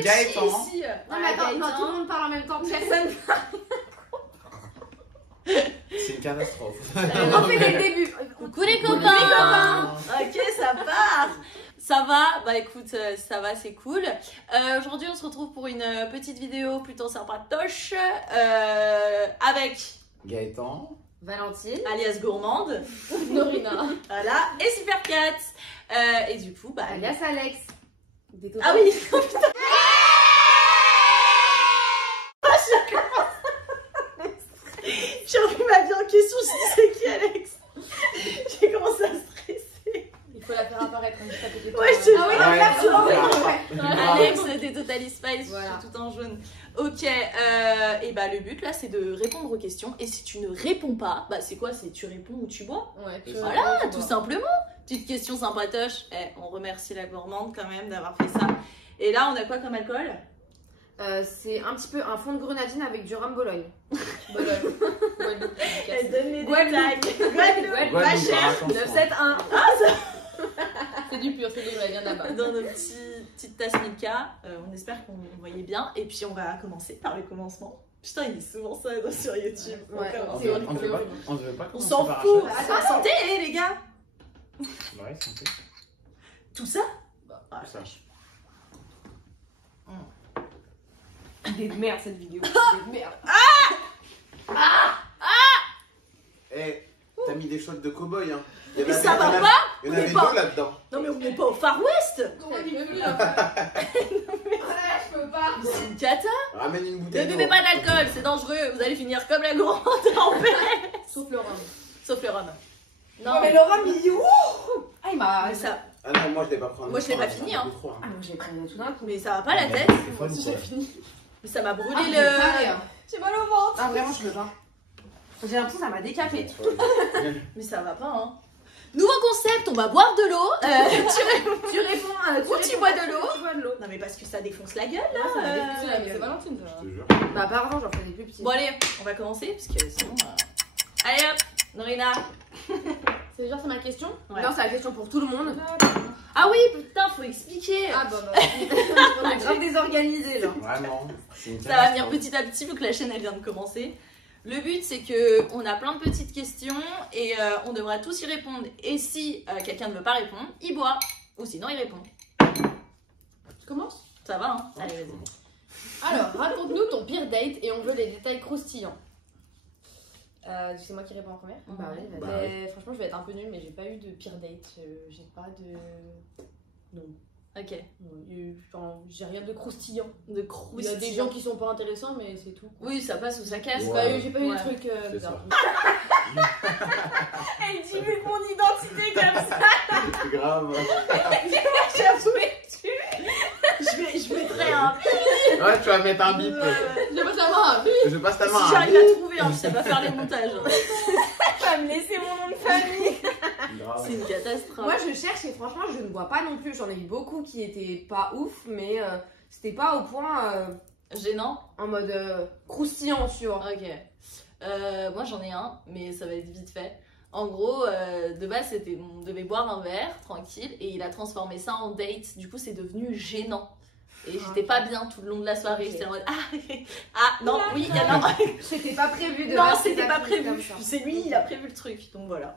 Gaëtan. ici. Non, mais attends, non, tout le monde parle en même temps. Personne. C'est une catastrophe. On fait les débuts. Coucou les copains. Ok, ça part. Ça va? Bah écoute, ça va, c'est cool. Aujourd'hui, on se retrouve pour une petite vidéo plutôt sympatoche avec Gaëtan. Valentine. alias Gourmande, Norina. voilà, et Supercat. Et du coup, bah... Alias Alex. Ah oui. J'ai remis ma vie en question, je dis c'est qui Alex. J'ai commencé à stresser. Il faut la faire apparaître. Ouais, je te Ah oui, jure. non, Alex des Totally Spice, Voilà. je suis tout en jaune. Ok, et bah le but là c'est de répondre aux questions. Et si tu ne réponds pas, bah c'est quoi? C'est tu réponds ou tu bois. Ouais, Voilà, tout simplement. Petite question sympatoche. On remercie la gourmande quand même d'avoir fait ça. Et là, on a quoi comme alcool? C'est un petit peu un fond de grenadine avec du rhum Bologne. Elle donne les Guadeloupe. détails. Guadeloupe, pas cher. 971. C'est du pur, c'est du vrai, viens là-bas. Dans nos petites tasses Milka. On espère qu'on voyait bien. Et puis, on va commencer par le commencement. Putain, il est souvent ça sur YouTube. Ouais. On C'est devait pas On commencer s'en par fout. un Attends, santé, les gars. chat. Ouais, santé. Tout ça? Ah, ça. Des merdes cette vidéo. Des merdes. Eh, t'as mis des shots de cow-boy, hein. Mais ça va pas? Il y en On est avait pas- deux là-dedans. Non, mais on n'est pas au Far West. Je peux pas. C'est une cata. Ramène une Ne bouteille buvez d'eau. pas d'alcool, c'est dangereux. Vous allez finir comme la gourmande en paix. Sauf le rhum. Sauf le rhum. Non, Non, mais le rhum, il est où? Ah, il m'a. mais ça, Ah non, moi je l'ai pas pris en Moi, je l'ai même pas temps, fini, c'est un hein. peu trop, Ah, moi j'ai pris tout d'un coup. mais ça va pas la tête. C'est folle, Si quoi. j'ai fini. Mais ça m'a brûlé Ah, le. j'ai mal au ventre. Ah, vraiment, je peux pas. J'ai l'impression que ça m'a décapé. C'est folle. Mais ça va pas, hein. Nouveau concept, on va boire de l'eau. Tu réponds. Ou tu bois de l'eau. Tu bois de l'eau. Non, mais parce que ça défonce la gueule là. Ah, ça m'a défoncé la C'est gueule. Valentine, ça. Je te jure. Bah, apparemment, j'en fais des plus petits. Bon, allez, on va commencer parce que sinon. Allez hop, Norina. C'est genre, c'est ma question? Ouais. Non, c'est la question pour tout le monde. Ah oui, putain, faut expliquer. Ah bah, On est grave désorganisés là. Vraiment. C'est une Ça va venir catastrophe. petit à petit vu que la chaîne elle vient de commencer. Le but c'est que on a plein de petites questions et on devra tous y répondre. Et si quelqu'un ne veut pas répondre, il boit. Ou sinon il répond. tu commences? Ça va hein? Allez vas-y. Alors, raconte-nous ton pire date et on veut des détails croustillants. C'est moi qui réponds en première? Bah oui, vas-y. Bah Mais franchement, je vais être un peu nulle, mais j'ai pas eu de pire date. J'ai pas de. Non. Ok. Non, enfin, j'ai rien de croustillant. De Il croustillant. y a des gens qui sont pas intéressants, mais c'est tout. Oui, ça passe ou ça casse. Ouais. J'ai pas eu Ouais. de trucs C'est bizarres. Elle divulgue mon identité comme ça. C'est grave. J'avoue. Je mettrai un. Ouais, tu vas mettre un bip. J'ai pas ta main. Je passe ta Si main. hein. j'arrive à trouver, hein, je sais pas faire les montages. Pas me laisser mon nom de famille. Grave. C'est une catastrophe. Moi je cherche et franchement je ne vois pas non plus. J'en ai eu beaucoup qui étaient pas ouf, mais c'était pas au point Gênant. en mode croustillant, tu vois. Ok. Moi j'en ai un, mais ça va être vite fait. En gros, de base, on devait boire un verre, tranquille, et il a transformé ça en date. Du coup, c'est devenu gênant. Et j'étais pas bien tout le long de la soirée. Ok. J'étais en mode ah non, oui, il y a non. C'était pas prévu de Non, base, c'était c'est pas ça qui est prévu. comme ça. C'est lui, il a prévu le truc. Donc voilà.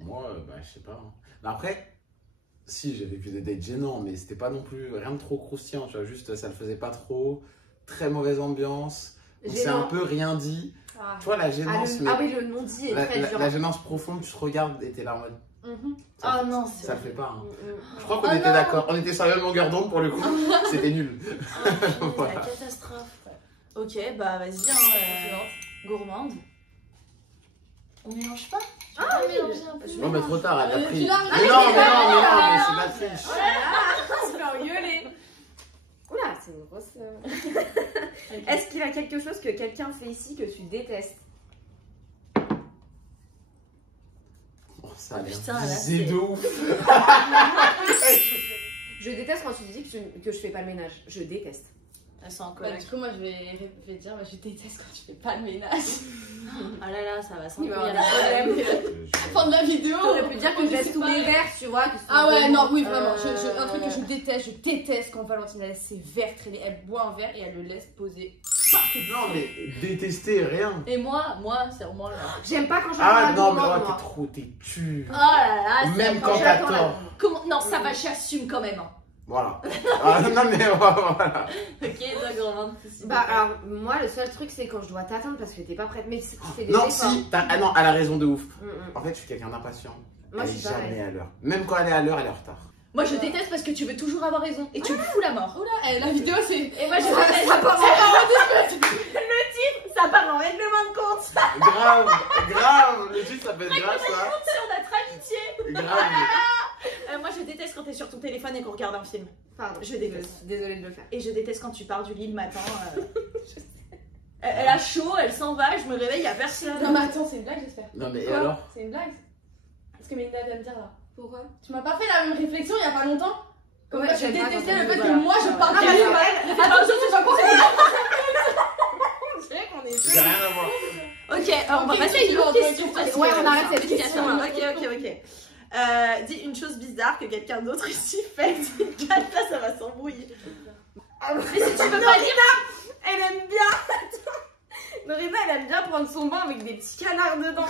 Moi, bah, je sais pas. hein. Mais après, si, j'ai vécu des dates gênants, mais c'était pas non plus rien de trop croustillant, tu vois. Juste, ça le faisait pas trop. Très mauvaise ambiance. On s'est un Gênant. peu rien dit. Ah. Tu vois, la Ah, gênance, le... mais ah oui, le non-dit est très dur. la gênance profonde, tu te regardes et t'es là en mode. Mhm. Ah non, c'est Ça le fait pas. hein. Mhm. Je crois qu'on Oh était non. d'accord. On était sur la même longueur d'onde pour le coup. C'était nul. Ah, punaise, Voilà. la catastrophe. Ok, bah vas-y, hein, gourmande. On mélange pas? Tu peux pas mélanger un peu? Non, mais trop tard, elle a pris. tu l'as Mais non, mais c'est ma triche. On se fait engueuler. Oula, c'est une grosse. Est-ce qu'il y a quelque chose que quelqu'un fait ici que tu détestes? Oh, ça a l'air Putain, là, visé c'est- de ouf. Je déteste quand tu dis que je fais pas le ménage. Je déteste. Elles sont en Bah, coloc. du coup, moi, je vais dire, je déteste quand tu fais pas de ménage. Ah là là, ça va Il va y s'embrouiller avoir à des la fin. Fin de la vidéo. T'aurais pu dire que je laisse tous mes verres, tu vois. Ah ouais, non, oui, vraiment. Un truc que je déteste quand Valentine elle laisse ses verres traîner. Elle boit un verre et elle le laisse poser partout. Non, mais détester, rien. Et moi, c'est au moins là. J'aime pas quand Ah j'attends non, la mais demande, t'es moi. trop têtu. Oh là là, Même quand quand t'as j'attends la tort. demande. Comment... Non, ça va, j'assume quand même. Hein. Voilà. Ah, non, mais voilà. Ok, d'accord, Bah alors, moi, le seul truc, c'est quand je dois t'attendre parce que t'es pas prête. Mais si tu fais des Non, efforts. si. Ah non, elle a raison de ouf. Mm. En fait, je suis quelqu'un d'impatient. Moi, Elle je est suis pareil. jamais à l'heure. Même quand elle est à l'heure, elle est en retard. Moi, je déteste parce que tu veux toujours avoir raison et tu me fous la mort. Oula, la vidéo c'est. Et moi, je Ça déteste. part Ça part en règlement de compte. Grave, grave. Le titre s'appelle grave ça. Sur notre amitié. Grave. Moi, je déteste quand t'es sur ton téléphone et qu'on regarde un film. Pardon, Je déteste. Désolée de le faire. Et je déteste quand tu pars du lit le matin. Elle a chaud, elle s'en va, je me réveille, y'a personne. Non, mais attends, c'est une blague, j'espère. Non, mais et Quoi alors? C'est une blague. Qu'est-ce que Melinda vient de dire là? Pourquoi? Tu m'as pas fait la même réflexion il y a pas longtemps? Comme Ouais, quoi tu j'aime pas détestais quand le on fait dit, que voilà. moi je parle Ah, bah, de c'est ça. vrai. Attention, c'est pas quoi. On dirait qu'on est J'ai rien à voir. Ok, on va Ok, passer à une autre ok, question. ok, parce ouais, que- on arrête cette question, là. Ok. Dis une chose bizarre que quelqu'un d'autre ici fait. Là, ça va s'embrouiller. Mais si tu peux pas dire. Elle aime bien. Norina, elle aime bien prendre son bain avec des petits canards dedans.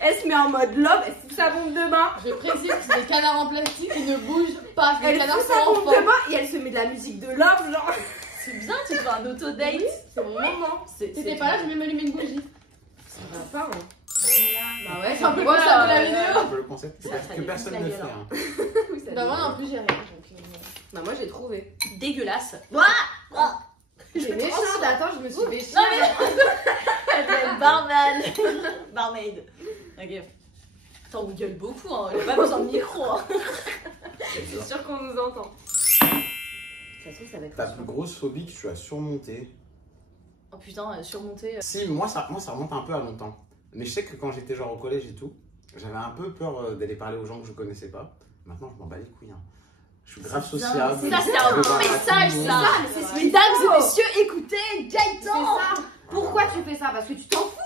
Elle se met en mode love, elle fout sa bombe de bain. Je précise que c'est des canards en plastique qui ne bougent pas. C'est des Elle canards fout sa pour bombe enfants. de bain et elle se met de la musique de love, genre. C'est bien, tu te fais un auto-date. C'est mon moment. T'étais pas là, je vais même allumer une bougie. Ça va pas, hein. Bah ouais, c'est un un peu peu comme comme ça, ça de la ouais. vidéo. Un peu le concept Ça que défonce personne la ne gueule, fait. hein. Oui, ça Bah moi dépend. non plus j'ai rien. Bah moi j'ai trouvé. Dégueulasse. J'ai méchante, attends, je me suis déchirée. Non mais. Barman. Barmaid. Ok. T'en gueules beaucoup, hein. J'ai pas besoin de micro. Hein. C'est sûr qu'on nous entend. Ça se trouve, ça va être. Ta plus grosse phobie que tu as surmontée? Oh putain, surmonter. Si, moi ça remonte un peu à longtemps. Mais je sais que quand j'étais genre au collège et tout, j'avais un peu peur d'aller parler aux gens que je connaissais pas. Maintenant, je m'en bats les couilles. Hein. Je suis grave C'est bien. sociable. Ça, c'est je un veux bon parler à message, tout le ça. monde. C'est Mesdames faux. et messieurs, écoutez C'est Gaëtan. ça. Pourquoi tu fais ça? Parce que tu t'en fous.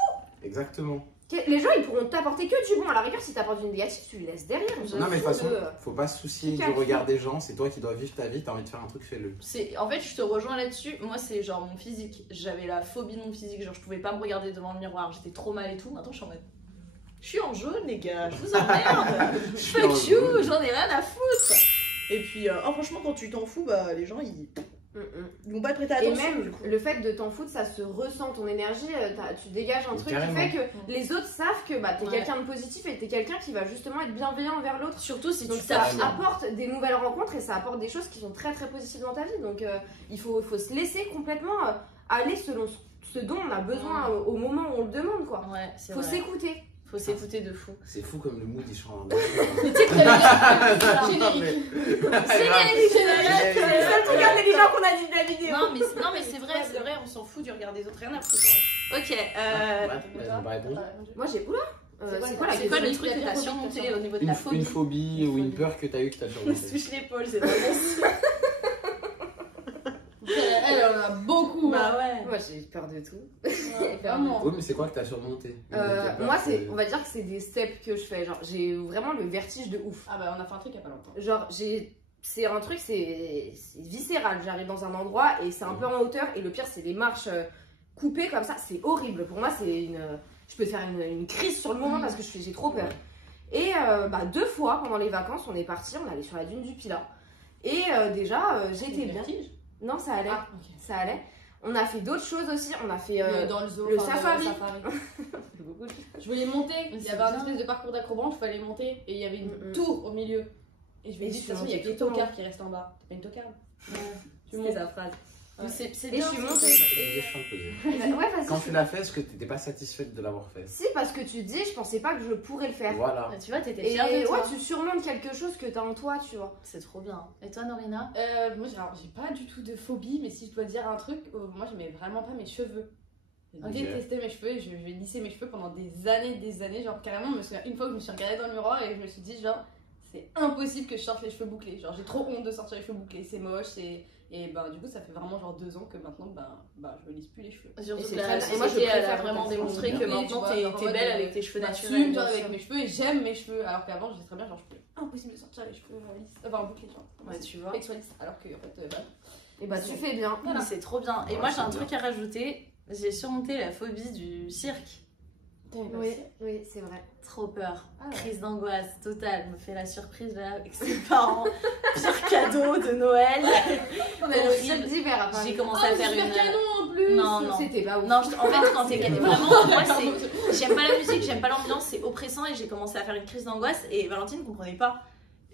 Exactement. Les gens ils pourront t'apporter que du bon. À la rigueur, si t'apportes une négative, tu les laisses derrière. On s'en Non, mais de toute fout façon, de- faut pas se soucier Qui du calcule. regard des gens. C'est toi qui dois vivre ta vie. T'as envie de faire un truc, fais-le. En fait, je te rejoins là-dessus. Moi, c'est genre mon physique. J'avais la phobie de mon physique. Genre, je pouvais pas me regarder devant le miroir. J'étais trop mal et tout. Maintenant, je suis en mode. Je suis en jaune, les gars. Je vous emmerde. Fuck you. J'en ai rien à foutre. Et puis, franchement, quand tu t'en fous, bah, les gens, ils vont pas te prêter Et attention. même du coup. le fait de t'en foutre, ça se ressent, ton énergie, tu dégages un truc qui Carrément. fait que les autres savent que bah, t'es Ouais. quelqu'un de positif et t'es quelqu'un qui va justement être bienveillant envers l'autre. Surtout si Donc tu ça tapes. Carrément. apporte des nouvelles rencontres et ça apporte des choses qui sont très très positives dans ta vie. Donc il faut se laisser complètement aller selon ce dont on a besoin au moment où on le demande, quoi. Ouais, c'est Faut vrai. s'écouter. Faut s'écouter de fou. C'est fou comme le mood il change. Mais tu sais, très bien. Générique. C'est le seul truc intelligent qu'on a dit de la vidéo. Non, mais c'est vrai, on s'en fout du regard des autres, rien à foutre. Ok, Elles ont pas répondu. Moi j'ai. Oula c'est quoi la c'est quoi le question? truc que t'as surmonté au niveau de ta phobie? Une phobie ou une peur que t'as eu que t'as On se surmontée. touche l'épaule, c'est vraiment ça. Elle en a beaucoup. Bah ouais. Moi j'ai peur de tout. Vraiment. Oui, mais c'est quoi que t'as surmonté? Moi on va dire que c'est des steps que je fais. Genre j'ai vraiment le vertige de ouf. Ah bah on a fait un truc il y a pas longtemps. Genre c'est un truc, c'est viscéral. J'arrive dans un endroit et c'est un peu en hauteur et le pire c'est les marches coupées comme ça. C'est horrible. Pour moi c'est une... Je peux faire une crise sur le moment parce que j'ai trop peur. Et 2 fois pendant les vacances on est parti, on allait sur la dune du Pilat. Et déjà j'étais bien. Non ça allait, Ah, ok. ça allait. On a fait d'autres choses aussi. On a fait Dans le zoo, le enfin, safari. dans le safari. beaucoup de- Je voulais monter, il y C'est avait un bien. espèce de parcours d'acrobranche, il fallait monter et il y avait une tour au milieu. Et je me Et dis, de je toute façon, il y a suis que les montée tout tocards qui restent en bas. T'as pas une tocarde? Tu C'était montes. sa phrase. C'est Et bien. je suis montée. J'ai des questions à te poser. Ouais, vas-y. Quand tu l'as fait, est-ce que t'étais pas satisfaite de l'avoir fait? Si, parce que tu dis, je pensais pas que je pourrais le faire. Voilà. Tu vois, t'étais Et fière de toi. ouais, tu surmontes quelque chose que t'as en toi, tu vois. C'est trop bien. Et toi, Norina? Moi, j'ai pas du tout de phobie, mais si je dois dire un truc, moi, j'aimais vraiment pas mes cheveux. J'ai Ok. détesté mes cheveux et je vais lisser mes cheveux pendant des années. Genre, carrément, je me souviens une fois que je me suis regardée dans le miroir et je me suis dit, genre, c'est impossible que je sorte les cheveux bouclés. Genre, j'ai trop honte de sortir les cheveux bouclés, c'est moche, et bah, du coup, ça fait vraiment genre 2 ans que maintenant, je me lisse plus les cheveux. Surtout c'est que très la bien. Et moi, je société, elle a préfère vraiment quand démontré c'est que bien. Oui, maintenant tu vois, genre, t'es en belle mode, avec tes cheveux naturels. J'assume, bien genre, sûr. avec mes cheveux, et j'aime mes cheveux. Alors qu'avant, je disais très bien, genre, je pouvais impossible de sortir les cheveux lisses, enfin bouclés, genre. Ouais, tu vois. Et que soit lisse, alors que, en fait, Et bah, tu fais bien. Voilà. C'est trop bien. Et Ouais, moi, j'ai c'est un bien. truc à rajouter. J'ai surmonté la phobie du cirque. Oui, oui, c'est vrai. Trop peur. Ah ouais. Crise d'angoisse totale. Me fait la surprise là avec ses parents. Pire cadeau de Noël. On a le Horrible. cirque d'hiver à J'ai Paris. commencé à faire une. canon en plus. Non, non. C'était pas ouf. Non, en fait, quand t'es vraiment, moi, j'aime pas la musique, j'aime pas l'ambiance, c'est oppressant et j'ai commencé à faire une crise d'angoisse et Valentine comprenait pas.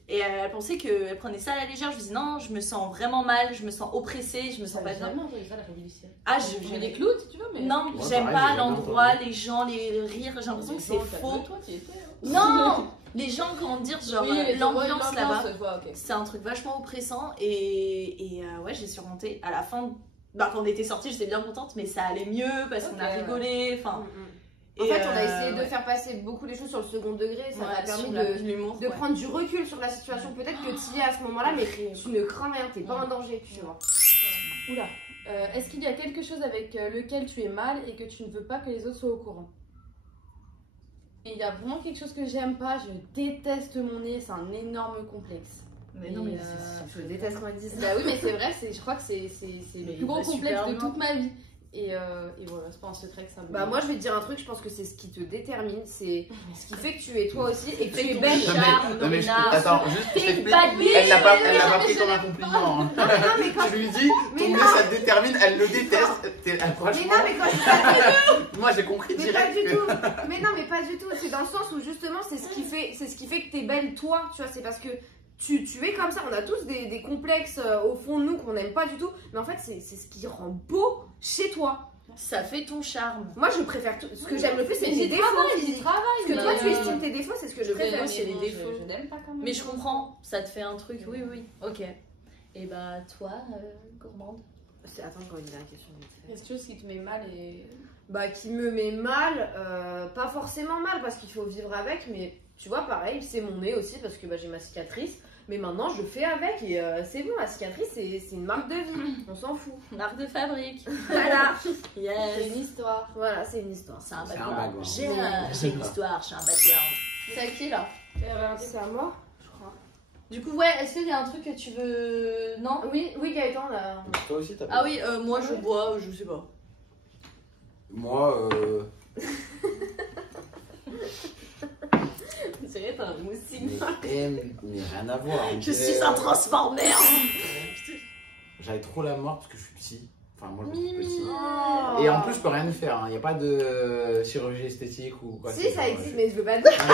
Et elle pensait qu'elle prenait ça à la légère. Je lui disais non, je me sens vraiment mal, je me sens oppressée, je me sens pas bien. Jamais entendu ça, la phobie du cirque. Ah, J'ai les clous, si tu veux, mais. Non, Ouais, j'aime pareil, pas j'ai jamais l'endroit, entendu. les gens, les rires, j'ai l'impression que c'est faux. Toi, tu y étais. hein. Non, les gens, comment dire, genre Oui, l'ambiance là-bas. ok. C'est un truc vachement oppressant et ouais, j'ai surmonté. À la fin, bah, quand on était sortis, j'étais bien contente, mais ça allait mieux parce qu'on a Ok, rigolé. Enfin, En fait, on a essayé de ouais. faire passer beaucoup les choses sur le second degré. Ça Ouais, m'a permis sur de l'humour. de prendre du recul sur la situation. Peut-être que tu y es à ce moment-là, mais tu ne crains rien, t'es pas en danger, tu vois. Oula. Est-ce qu'il y a quelque chose avec lequel tu es mal et que tu ne veux pas que les autres soient au courant? Et il y a vraiment quelque chose que j'aime pas, je déteste mon nez, c'est un énorme complexe. Mais non, mais Et, Je déteste quand ils disent ça. Bah oui, mais c'est vrai, je crois que c'est le Mais plus il gros va complexe super de bien. toute ma vie. Et voilà, c'est pas un secret que ça me. Bah moi je vais te dire un truc, je pense que c'est ce qui te détermine, c'est ce qui fait que tu es toi aussi et que tu es ton belle. charme. Non mais je- Nona. attends, juste je T'es t'explique. pas belle. Elle l'a pas pris comme un compliment. Hein. mais quand... Je lui dis, Mais ton non. nez ça te détermine, elle le déteste. Mais Franchement, non mais quand je dis pas moi j'ai compris mais pas direct. du que- tout. Mais non mais pas du tout, c'est dans le sens où justement c'est ce qui fait que t'es belle toi, tu vois, c'est parce que tu es comme ça, on a tous des complexes au fond de nous qu'on n'aime pas du tout, mais en fait c'est ce qui rend beau chez toi. Ça fait ton charme. Moi je préfère tout, ce que j'aime le plus c'est Mais tes j'y défauts. travaille, j'y Ce travaille. que toi tu mais, estimes tes défauts, c'est ce que je préfère. moi, c'est les non, défauts. Je n'aime pas quand même. Mais je comprends, ça te fait un truc, oui, oui. Ok. Et bah, toi, gourmande. Attends, quand il y a la question. Quelque chose qui te met mal et. Bah qui me met mal, pas forcément mal parce qu'il faut vivre avec, mais tu vois pareil, c'est mon nez aussi parce que bah, j'ai ma cicatrice, mais maintenant je fais avec et c'est bon, la cicatrice c'est une marque de vie, on s'en fout. Marque de fabrique. Voilà, C'est Yes. une histoire. voilà, c'est une histoire. C'est un C'est un background. background. J'ai une histoire, j'ai un background. C'est à qui là? C'est à moi, je crois. Du coup, ouais, est-ce qu'il y a un truc que tu veux. Non? Oui, Gaëtan là. Toi aussi t'as Ah oui, moi je bois, je sais pas. Moi, C'est vrai, t'as un moustique. mais rien à voir. on Je dirait, suis un transformer. J'avais trop la mort parce que je suis petit. Enfin, moi je suis Mimi. petit. Oh. Et en plus, je peux rien y faire. Il n'y a pas de chirurgie esthétique ou quoi. Si, c'est ça genre, existe, mais je veux pas te dire.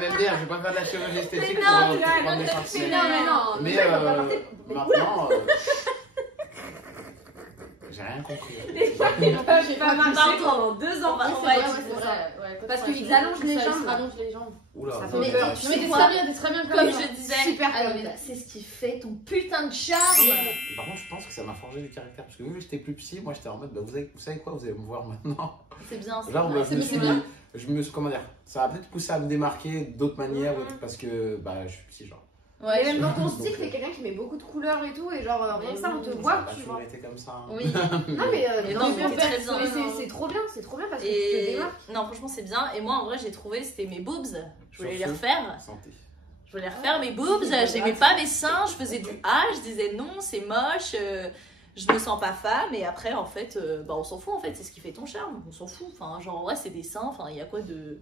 Même bien, je vais pas faire de la chirurgie esthétique non, pour tu vois, prendre des mais sentiments. non, Mais maintenant, j'ai rien compris. J'ai pas marché pendant 2 ans. On va Ouais, essayer. c'est vrai. Parce qu'ils allongent les jambes. Ils allongent les jambes. Oula, Ça non, fait mais- peur. tu Non, mais sais t'es quoi? très bien Comme ça. je disais, Super ah, comme mais ça. c'est ce qui fait ton putain de charme. Par contre, je pense que ça m'a forgé du caractère. Parce que vu que j'étais plus petit, moi j'étais en mode, bah, vous savez quoi, vous allez me voir maintenant. C'est bien, c'est Genre, bien. bah, c'est bien. comment dire, ça va peut-être pousser à me démarquer d'autres manières parce que bah, je suis petit, genre. Ouais, Et même dans ton Donc, style, t'es quelqu'un qui met beaucoup de couleurs et tout, et genre, rien que ça, on te Ça voit, a pas tu toujours vois. été comme ça. hein. Oui. Non, mais Et non, non, mais mais très bien. c'est trop bien parce que tu te Et démarques. non, franchement, c'est bien. Et moi, en vrai, j'ai trouvé, c'était mes boobs. Je voulais les Sur ce, refaire. Santé. Je voulais refaire mes boobs. J'aimais pas mes seins. Je faisais du A. Je disais non, c'est moche. Je me sens pas femme. Et après, en fait, bah, on s'en fout. En fait, c'est ce qui fait ton charme. On s'en fout. Enfin, genre, en vrai, c'est des seins. Enfin, il y a quoi de.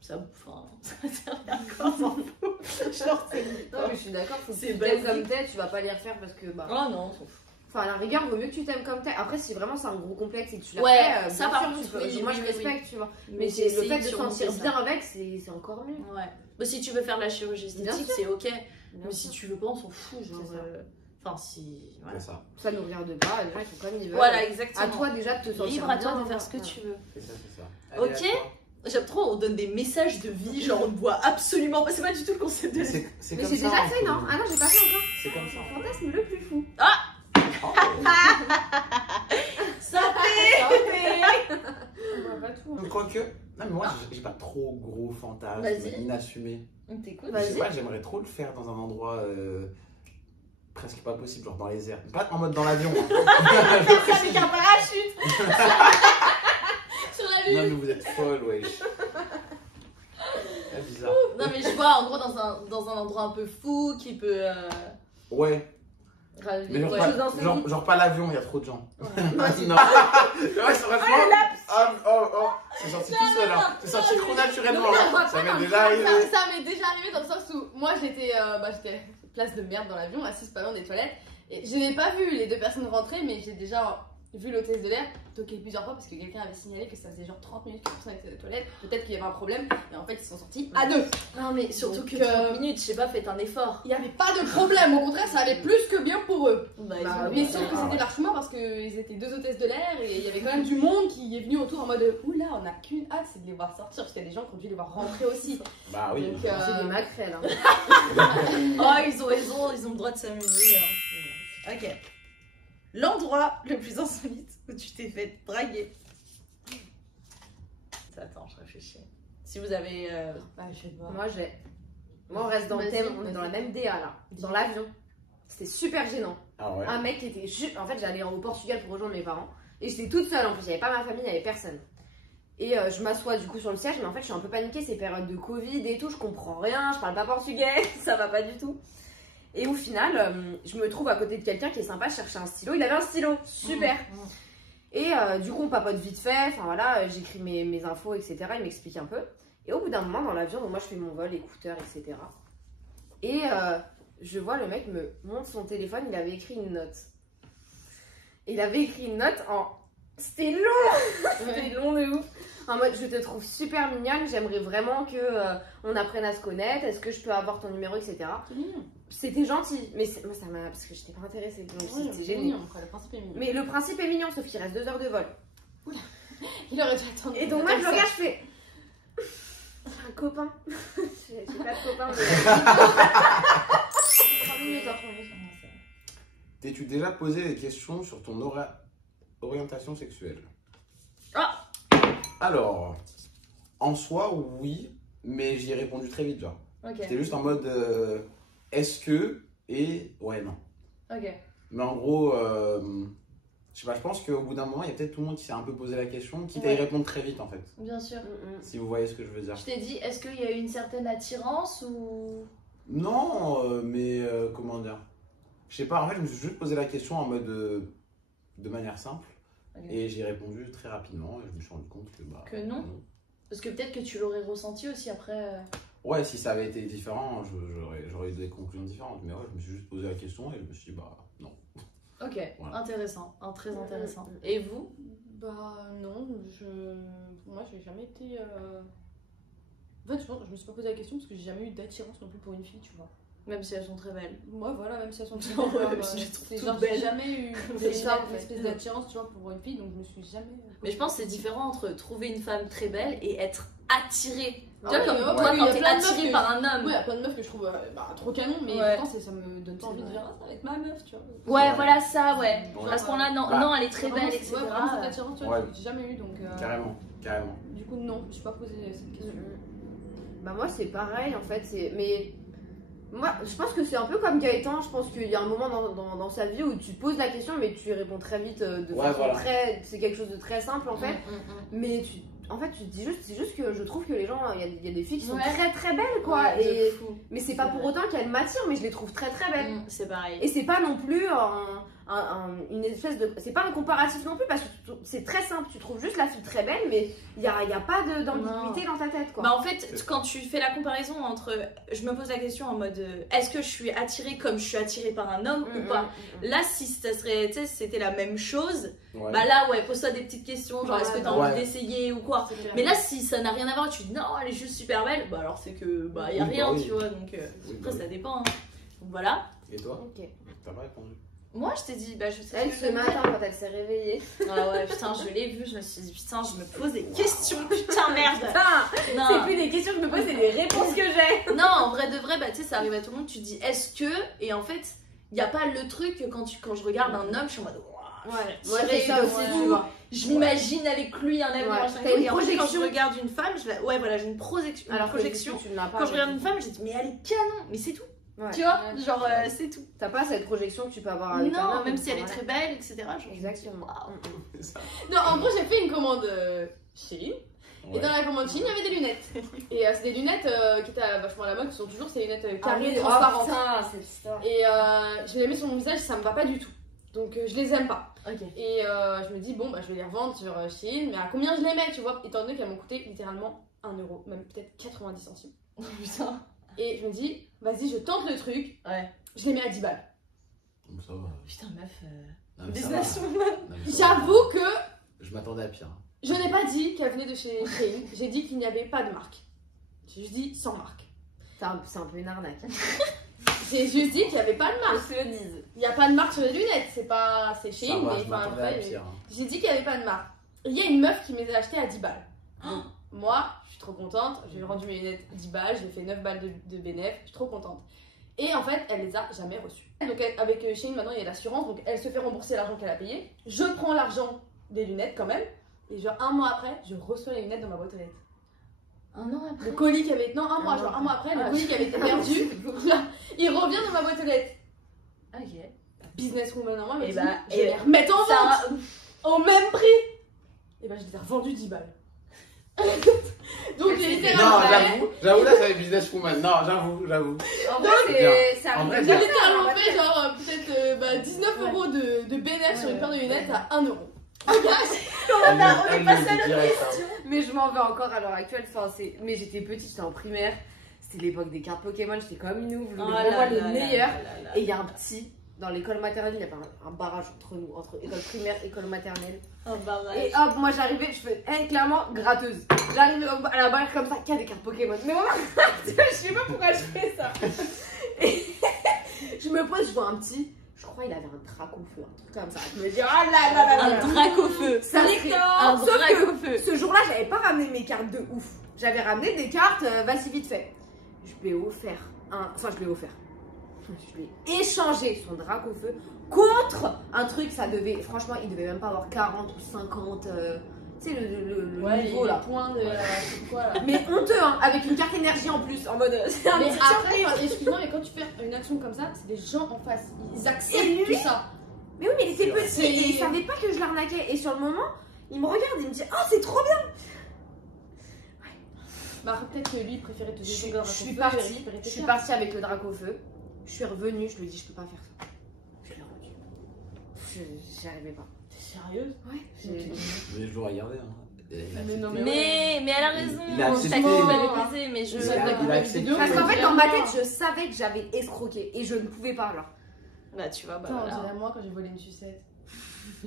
Ça, enfin, ça sert à quoi, on s'en fout. Genre, c'est. Non, mais je suis d'accord, faut que C'est tu t'aimes basique. comme t'es, tu vas pas les refaire parce que, bah. Oh non, on s'en fout. Enfin, à la rigueur, vaut mieux que tu t'aimes comme t'es. Après, si vraiment c'est un gros complexe et que tu l'as Ouais, fait, ça, bien par sûr, contre, tu peux. oui, Moi, oui, je oui, respecte, tu vois. Mais j'ai c'est le fait essayé de se surmonter sentir ça. bien avec, c'est encore mieux. Ouais. Bah, si tu veux faire de la chirurgie Bien esthétique, sûr. c'est ok. Bien Mais sûr. si tu veux pas, on s'en fout. Genre, C'est ça. enfin, si. Voilà, C'est ça. Ça nous regarde pas, les gens ils font comme ils veulent. voilà exactement. À toi déjà de te sentir Libre à toi bien, de faire ce que voilà. tu veux. C'est ça, c'est ça. Ok. Allez, à toi. J'aime trop, on donne des messages de vie, genre on ne voit absolument pas. C'est pas du tout le concept de la vie. C'est Mais comme j'ai ça. déjà un fait, peu. non? Ah non, j'ai pas fait encore. C'est comme ça. Fantasme le plus fou. Oh. Santé. On voit pas tout. Quoique, Non, mais moi, j'ai pas trop gros fantasmes Vas-y. inassumés. On t'écoute. Je sais pas, j'aimerais trop le faire dans un endroit presque pas possible, genre dans les airs. Pas en mode dans l'avion. Hein. Avec un parachute. Sur la Non, lune. mais vous êtes folle, wesh. C'est bizarre. Non, mais je vois en gros dans un endroit un peu fou qui peut. Ouais, mais genre, ouais. pas, genre pas l'avion, il y a trop de gens. Ouais. Non. Ouais, c'est franchement. C'est sorti tout seul, hein. C'est sorti trop naturellement. Hein. Ça m'est déjà arrivé. Ça m'est déjà arrivé dans le sens où moi j'étais place de merde dans l'avion, assise pas loin des toilettes. Et je n'ai pas vu les deux personnes rentrer, mais j'ai déjà vu l'hôtesse de l'air toquer plusieurs fois parce que quelqu'un avait signalé que ça faisait genre 30 minutes que personne était aux toilettes. Peut-être qu'il y avait un problème, et en fait ils sont sortis à deux. Non, mais surtout Donc, que 30 minutes, je sais pas, faites un effort. Il n'y avait pas de problème, au contraire ça allait plus que bien pour eux. Bah, Mais sauf que c'était largement parce qu'ils étaient deux hôtesses de l'air et il y avait quand même du monde qui est venu autour en mode oula, on a qu'une hâte, c'est de les voir sortir parce qu'il y a des gens qui ont dû les voir rentrer aussi. Bah oui. Donc, C'est des maquerelles. Hein. Oh, ils ont raison, ils ont le droit de s'amuser. Hein. Ok. L'endroit le plus insolite où tu t'es fait draguer. Attends, je réfléchis. Si vous avez. Je sais pas. Moi, on reste dans le Vas-y, thème, on est vas-y. dans la même DA là. Dans l'avion. C'était super gênant. Ah ouais. Un mec qui était juste. En fait, j'allais au Portugal pour rejoindre mes parents. Et j'étais toute seule en plus. Il n'y avait pas ma famille, il n'y avait personne. Et je m'assois du coup sur le siège. Mais en fait, je suis un peu paniquée. C'est période de Covid et tout. Je comprends rien. Je parle pas portugais. Ça va pas du tout. Et au final, je me trouve à côté de quelqu'un qui est sympa. Je cherchais un stylo. Il avait un stylo. Super. Et du coup, on papote vite fait. Enfin voilà, j'écris mes infos, etc. Il m'explique un peu. Et au bout d'un moment, dans l'avion, donc moi je fais mon vol, écouteurs, etc. Et je vois le mec me montre son téléphone. Il avait écrit une note. Et il avait écrit une note en. C'était long. C'était long de ouf. En mode, je te trouve super mignonne. J'aimerais vraiment que on apprenne à se connaître. Est-ce que je peux avoir ton numéro, etc. C'est mignon. C'était gentil. Mais moi, ça m'a. Parce que j'étais pas intéressée. Donc Oui, c'était c'est génial. mignon, quoi, le principe est mignon. Mais le principe est mignon, sauf qu'il reste 2 heures de vol. Il aurait dû attendre. Et donc moi je le regarde, je fais. J'ai un copain. J'ai pas de copain. T'es-tu déjà posé des questions sur ton orientation sexuelle? Ah. Alors, en soi, oui, mais j'y ai répondu très vite, genre. Ok. J'étais juste en mode est-ce que et ouais, non. Ok. Mais en gros, je sais pas, je pense qu'au bout d'un moment, il y a peut-être tout le monde qui s'est un peu posé la question, quitte à y Ouais. répondre très vite en fait. Bien sûr. Si vous voyez ce que je veux dire. Je t'ai dit, est-ce qu'il y a eu une certaine attirance ou. Non, mais comment dire? Je sais pas, en fait, je me suis juste posé la question en mode de manière simple. Ok. Et j'ai répondu très rapidement et je me suis rendu compte que bah. Que non. Parce que peut-être que tu l'aurais ressenti aussi après. Ouais, si ça avait été différent, j'aurais eu des conclusions différentes. Mais ouais, je me suis juste posé la question et je me suis dit bah non. Ok, Voilà. intéressant, très intéressant. Et vous? Bah non, moi j'ai jamais été. En fait, je me suis pas posé la question parce que j'ai jamais eu d'attirance non plus pour une fille, tu vois. Même si elles sont très belles. Moi, voilà, même si elles sont très Ouais, belles, je les trouve c'est toutes genre, j'ai belles. jamais eu C'est ça, en une fait. espèce d'attirance, tu vois, pour une fille, donc je me suis jamais. Mais je pense que c'est différent entre trouver une femme très belle et être attiré. Ah Tu vois, ouais, comme mais toi, ouais, il y quand a t'es plein de meufs attiré que- par un homme. Oui, il y a plein de meufs que je trouve trop canon, mais Ouais. pourtant ça me donne pas C'est envie de vrai. dire, ah, ça va être ma meuf, tu vois. Ouais, Ouais. voilà ça, ouais. Ouais. À ce point-là, non, Bah, non, elle est très Vraiment, belle, c'est- etc. Ouais, vraiment cette attirance, tu vois, Ouais. que j'ai jamais eu, donc. Carrément, carrément. Du coup, non, je me suis pas posé cette question. Bah moi c'est pareil en fait, mais moi je pense que c'est un peu comme Gaëtan, je pense qu'il y a un moment dans sa vie où tu te poses la question mais tu y réponds très vite de Ouais, façon voilà. très... C'est quelque chose de très simple en fait, Mm. mais en fait tu te dis juste, c'est juste que je trouve que les gens, il y a des filles qui sont Ouais. très très belles quoi, Ouais, de et... fou. mais c'est pas C'est pour vrai. autant qu'elles m'attirent, mais je les trouve très très belles. C'est pareil. Et c'est pas non plus une espèce de... C'est pas un comparatif non plus parce que c'est très simple, tu trouves juste la fille très belle mais il y a pas d'ambiguïté dans ta tête quoi. Bah en fait, quand tu fais la comparaison entre, je me pose la question en mode, est-ce que je suis attirée comme je suis attirée par un homme ou pas? Là, si ça serait, tu sais, si c'était la même chose, Ouais. bah là, ouais, pose-toi des petites questions, genre, est-ce que t'as Ouais. envie d'essayer ou quoi? C'est clair. Mais là, si ça n'a rien à voir, tu dis non, elle est juste super belle, bah alors c'est que, bah y a Oui, bah rien, oui. tu vois, donc Oui, après bah ça dépend. Hein. Donc voilà. Et toi? Ok. T'as pas répondu? Moi, je t'ai dit, bah je sais Elle ce que ce j'aime matin bien. quand elle s'est réveillée. Ah ouais, putain, je l'ai vu, je me suis dit, putain, je me pose des questions, putain, merde. Putain, c'est Non. plus des questions que je me pose, c'est des réponses que j'ai. Non, en vrai de vrai, bah tu sais, ça arrive à tout le monde, tu te dis est-ce que, et en fait, il n'y a pas le truc que quand je regarde un homme, je suis en mode, Ouais, je moi suis c'est ça tirée de aussi, fou. tu vois. je m'imagine avec lui un avenir. Ouais, machin et t'as tout. une Et en fait, quand je projection. regarde une femme, je vais... ouais, voilà, j'ai une projection. Alors que projection. tu ne l'as pas. Quand je regarde une femme, je dis, mais elle est canon, mais c'est tout. Ouais. Tu vois, Ouais. genre, c'est tout. T'as pas cette projection que tu peux avoir avec un Non, homme, même si elle est voilà. très belle, etc. Genre, je me dis, Exactement. waouh. C'est ça. Non, en gros, j'ai fait une commande Shein. Et Ouais. dans la commande Shein, il y avait des lunettes. Et c'est des lunettes qui étaient vachement à la mode, qui sont toujours ces lunettes carrées, transparentes. Putain, cette histoire. Et je les mets sur mon visage, ça me va pas du tout. Donc je les aime pas. Ok. Et je me dis, bon, bah je vais les revendre sur Shein, mais à combien je les mets, tu vois, étant donné qu'elles m'ont coûté littéralement 1 euro, même peut-être 90 centimes. Oh putain. Et je me dis, vas-y, je tente le truc, Ouais. je les mets à 10 balles. Donc ça va. Putain, meuf. Non, mais ça Businesswoman. va. Non, mais ça va. J'avoue que Je m'attendais à pire. je n'ai pas dit qu'elle venait de chez Shein, j'ai dit qu'il n'y avait pas de marque. J'ai juste dit sans marque. C'est un peu une arnaque. J'ai juste dit qu'il n'y avait pas de On marque. se le dise. Il n'y a pas de marque sur les lunettes, c'est pas. C'est Ça Shein, va, mais je enfin, m'attendais à après, pire. j'ai dit qu'il n'y avait pas de marque. Il y a une meuf qui me les a achetées à 10 balles. Donc, moi, je suis trop contente. J'ai rendu mes lunettes 10 balles, j'ai fait 9 balles de bénéf, je suis trop contente. Et en fait, elle les a jamais reçues. Donc, avec Shein, maintenant, il y a l'assurance, donc elle se fait rembourser l'argent qu'elle a payé. Je prends l'argent des lunettes quand même, et genre un mois après, je reçois les lunettes dans ma boîte aux lettres. Un an après. Le colis qui avait. Non, un mois, Un genre mois. un mois après, le Ah, colis qui avait été perdu, là, il revient dans ma boîte aux lettres. Ok. Businesswoman en moi, mais Et dit, bah, je vais et les remettre en Ça. vente au même prix. Et bah, je les ai revendus 10 balles. Donc, j'ai Non, littéralement. j'avoue, là, ça va être businesswoman. Non, j'avoue. En vrai, c'est En vrai, arrivé. J'ai littéralement fait genre peut-être 19 euros de bénéfice sur une paire de lunettes à 1 euro. On est passé à l'autre Mais je m'en veux encore à l'heure actuelle. Enfin, mais j'étais petite, j'étais en primaire. C'était l'époque des cartes Pokémon, j'étais comme une ouf. Je Oh voulais là vraiment les là meilleurs. là là là. Et il y a un petit, dans l'école maternelle, il y avait un barrage entre nous, entre école primaire et école maternelle. Oh, bah, Et hop, moi j'arrivais, je fais, clairement, gratteuse. J'arrive à la barrière comme ça, qu'il y a des cartes Pokémon. Mais maman, je sais pas pourquoi je fais ça. Et je me pose, je vois un petit, je crois il avait un drac au feu, un truc comme ça. Je me dis, oh là là là là. Un drac au feu. Ça serait- Un Sauf drac que au feu. ce jour-là, j'avais pas ramené mes cartes de ouf. J'avais ramené des cartes, vas-y vite fait. Je lui ai offert enfin je lui ai offert. Je lui ai échangé son drac au feu contre un truc, ça devait, franchement, il devait même pas avoir 40 ou 50, tu sais, le niveau là. Points de. C'est quoi là? Mais honteux, hein, avec une carte énergie en plus, en mode, c'est un Mais petit après, surprise. excuse-moi, mais quand tu fais une action comme ça, c'est des gens en face. Ils Et acceptent lui tout ça. Mais oui, mais il était C'est vrai. petit et il savait pas que je l'arnaquais. Et sur le moment, il me regarde, il me dit, oh c'est trop bien. Bah, après, peut-être que lui, il préférait te Je déchirer suis, le drac je au suis feu, partie, et récupérer tes je suis cartes. partie avec le drac au feu. Je suis revenue, je lui ai dit, je peux pas faire ça. Je l'ai rendu. J'y arrivais pas. T'es sérieuse? Ouais, j'ai. Mais je dois regarder. Hein. Et il a Mais non, accepté. Mais elle a raison. Il a accepté. Je t'ai mais je. Il a accepté. Parce qu'en fait, dans ma tête, je savais que j'avais escroqué et je ne pouvais pas alors. Bah, tu vois, bah Putain, on voilà. dirait moi quand j'ai volé une sucette.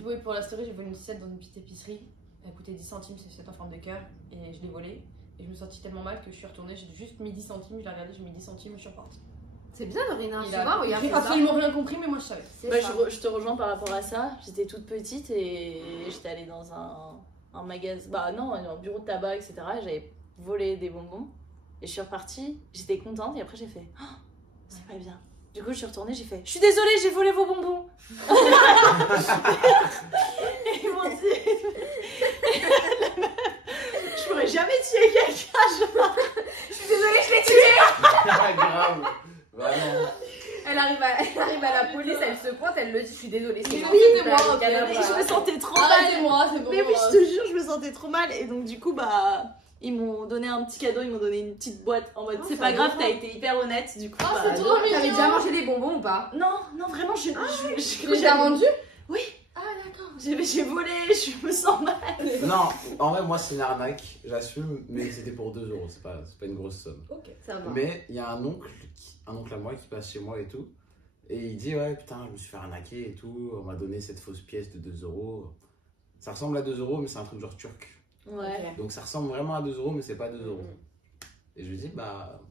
Oui, pour la story, j'ai volé une sucette dans une petite épicerie. Elle coûtait 10 centimes, c'est une sucette en forme de cœur. Et je l'ai volée. Et je me sentis tellement mal que je suis retournée. J'ai juste mis 10 centimes, je l'ai regardé, j'ai mis 10 centimes et je suis repartie. C'est bien, Dorina. Il Tu a- vois, regarde J'ai ça. absolument rien compris, mais moi je savais. C'est Bah, ça. je te rejoins par rapport à ça. J'étais toute petite et j'étais allée dans un magasin, bah non, un bureau de tabac, etc. Et j'avais volé des bonbons et je suis repartie. J'étais contente et après j'ai fait, oh, c'est pas bien. Du coup, je suis retournée, j'ai fait, je suis désolée, j'ai volé vos bonbons. Et ils m'ont dit, je pourrais jamais tuer quelqu'un. Je suis désolée, je l'ai tué. Grave. Vraiment. Elle arrive à la police, elle se pointe, elle le dit, je suis désolée. C'est Oui, gentil, c'était moi, t'as ok. cadavre. Et je me sentais trop mal. Arrêtez-moi, c'est bon. Mais oui, je te jure, je me sentais trop mal. Et donc, du coup, bah, ils m'ont donné un petit cadeau, ils m'ont donné une petite boîte en mode Oh, c'est ça pas grave, va. t'as été hyper honnête. Du coup, Ah, bah, c'est trop mignon. T'avais déjà mangé des bonbons ou pas? Non, non, vraiment, Tu les j'ai as vendus? Oui. Ah, d'accord. j'ai volé, je me sens mal. Non, en vrai, moi, c'est une arnaque. J'assume, mais c'était pour 2 euros. C'est pas une grosse somme. Ok, ça va. Mais il y a un oncle à moi qui passe chez moi et tout. Et il dit, ouais, putain, je me suis fait arnaquer et tout. On m'a donné cette fausse pièce de 2 euros. Ça ressemble à 2 euros, mais c'est un truc genre turc. Ouais. Donc ça ressemble vraiment à 2 euros, mais c'est pas 2 euros. Et je lui dis, bah,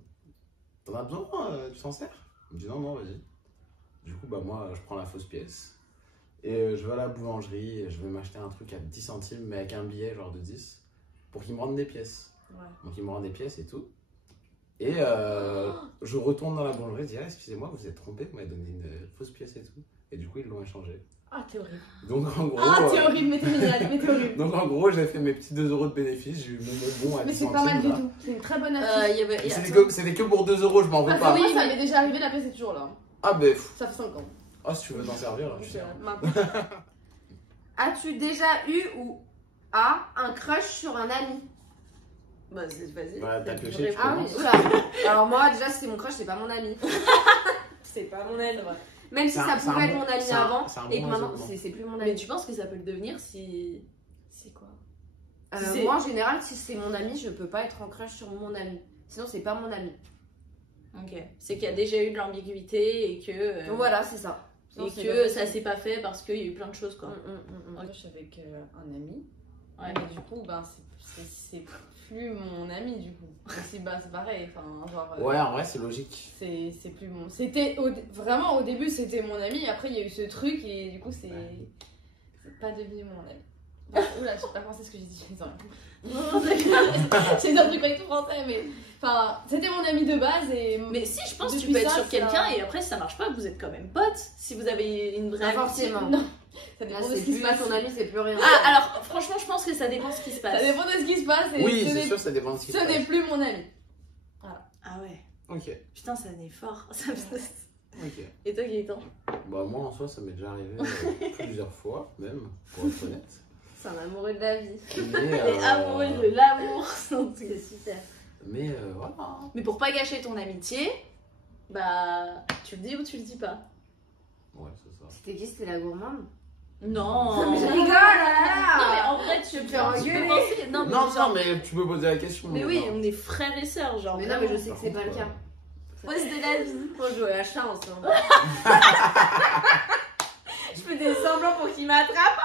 t'en as besoin, tu t'en sers? Il me dit, non, non, vas-y. Du coup, bah, moi, je prends la fausse pièce. Et je vais à la boulangerie, et je vais m'acheter un truc à 10 centimes, mais avec un billet genre de 10, pour qu'il me rende des pièces. Ouais. Donc il me rend des pièces et tout. Et je retourne dans la boulangerie, je dis, ah, excusez-moi, vous êtes trompé, vous m'avez donné une fausse pièce et tout. Et du coup, ils l'ont échangé. Ah, t'es horrible. Donc en gros. Ah, t'es horrible, mais t'es mignonne, mais t'es horrible. Donc en gros, j'ai fait mes petits 2 € de bénéfice, j'ai eu mon bonbon à 10 Mais c'est centimes. pas mal du là. tout. C'est une très bonne astuce. C'était que pour 2 €, je m'en veux Ah, pas. oui, ça m'est déjà arrivé, la paix, c'est toujours là. Ah, ben. Ça fait 5 ans. Ah, si tu veux t'en servir, là, tu sais. Maintenant. As-tu déjà eu ou a un crush sur un ami? Bah, vas-y. Bah, t'as c'est pioché, vrai. tu Ah oui, commences. oula. Alors moi, déjà, c'est mon crush, c'est pas mon ami. C'est pas mon ami. Même si C'est ça un- c'est un pouvait être bon- mon ami c'est un- avant, c'est un et que bon maintenant, raisonnement. c'est plus mon Mais ami. tu penses que ça peut le devenir si. C'est quoi? Si c'est- Moi, en général, si c'est mon ami, je peux pas être en crush sur mon ami. Sinon, c'est pas mon ami. Ok. C'est qu'il y a déjà eu de l'ambiguïté et que. Donc voilà, c'est ça. Sinon, Et c'est que pas ça possible. s'est pas fait parce qu'il y a eu plein de choses, quoi. Moi, je suis avec un ami. Ouais. Mais du coup, ben, c'est plus mon ami, du coup. C'est pareil. Enfin, genre. Ouais, en vrai, c'est logique. C'est plus mon. C'était vraiment au début, c'était mon ami. Après, il y a eu ce truc et du coup, c'est pas devenu mon ami. Bon, oula, j'ai pas pensé ce que j'ai dit. J'ai un truc avec tout français, mais enfin, c'était mon ami de base et. Mais si, je pense que tu Depuis peux être ça, sur ça- quelqu'un et après, si ça marche pas, vous êtes quand même potes. Si vous avez une vraie. Pas amitié. forcément. Non, ça Là, dépend de c'est ce qui se plus passe. ton ami, c'est plus rien. Ah, alors, franchement, je pense que ça dépend de ce qui se passe. Ça dépend de ce qui se passe et Oui, ce c'est n'est- sûr, ça dépend de ce qui se ce n'est passe. plus mon ami. Ah ouais. Ok, Putain, ça n'est fort. ok. Et toi, Gaëtan? Bah, moi, en soi, ça m'est déjà arrivé plusieurs fois, même, pour être honnête. C'est un amoureux de la vie. Mais, Les amoureux de l'amour. C'est super. Mais voilà. Mais pour pas gâcher ton amitié, bah, tu le dis ou tu le dis pas? Ouais, c'est ça. C'était qui? C'était la gourmande? Non. Mais je rigole, là. Non, mais en vrai, tu Tu peux fais engueuler. penser. Non, mais, Non, genre- non, mais tu peux poser la question. mais oui, on est frères et sœurs, genre. Mais non, mais je vraiment. sais que c'est pas le cas. Ouais, c'était la vie. Faut jouer à la chance. Hein. Je fais des semblants pour qu'il m'attrape.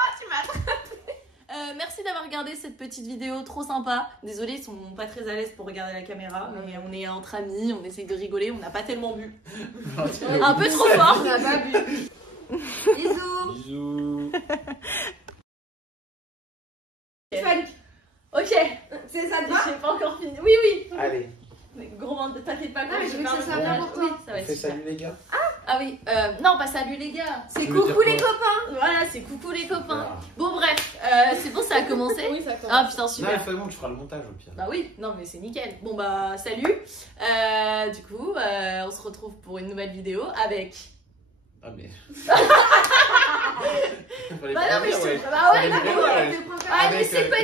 Merci d'avoir regardé cette petite vidéo trop sympa. Désolée, ils sont pas très à l'aise pour regarder la caméra, mais on est entre amis, on essaye de rigoler, on n'a pas tellement bu. Un peu trop fort. On n'a pas bu. Bisous. Bisous. Fun. Ok, C'est ça te va? j'ai pas encore fini. Oui, oui. Allez, Mais gros, t'inquiète pas. Non, quand mais je je veux que parle ça de- soit bien pour toi. Oui, ça va on être fait super. salut les gars. Ah oui, non, pas salut les gars. C'est Tu veux dire coucou les quoi copains. Voilà, c'est coucou les copains. Ah. Bon, bref, c'est bon, ça a commencé. Oui, ça commence. Ah putain, Non, super. mais c'est bon, tu feras le montage au pire. Bah oui, non mais c'est nickel. Bon bah salut. Du coup, on se retrouve pour une nouvelle vidéo avec. Ah, mais. Bah non mais je ouais. te. Bah ouais, Fallait d'accord. prévenir, ouais. Ah mais Avec, c'est pas.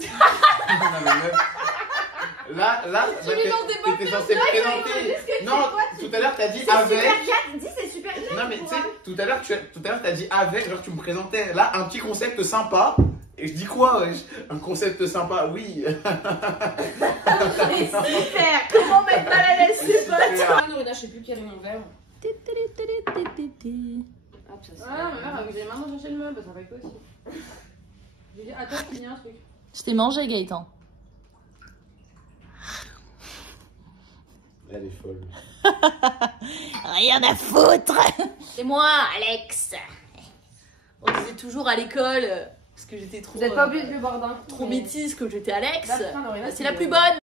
Non, mais meuf. Là, Tu lui lances des t'étais censé présenter. Non, tout à l'heure t'as dit avec. Dis c'est super bien. Non, mais tu sais, tout à l'heure t'as dit avec, genre tu me présentais là un petit concept sympa. Et je dis quoi, wesh? Un concept sympa, oui. Mais super. Comment mettre mal à l'aise ses potes? Ah, Nourida, je sais plus quel est mon verre. Hop, ça, c'est- Ah, ma mère, avec les mains chercher le meuble, ça va que aussi. J'ai dit, attends, il y a un truc. Je t'ai mangé Gaëtan. Elle est folle. Rien à foutre. C'est moi, Alex. On disait toujours à l'école parce que j'étais trop. Vous êtes pas obligé de le boire d'un coup. Trop mais- métisse que j'étais Alex. Là, putain, Nourida, C'est la plus bonne.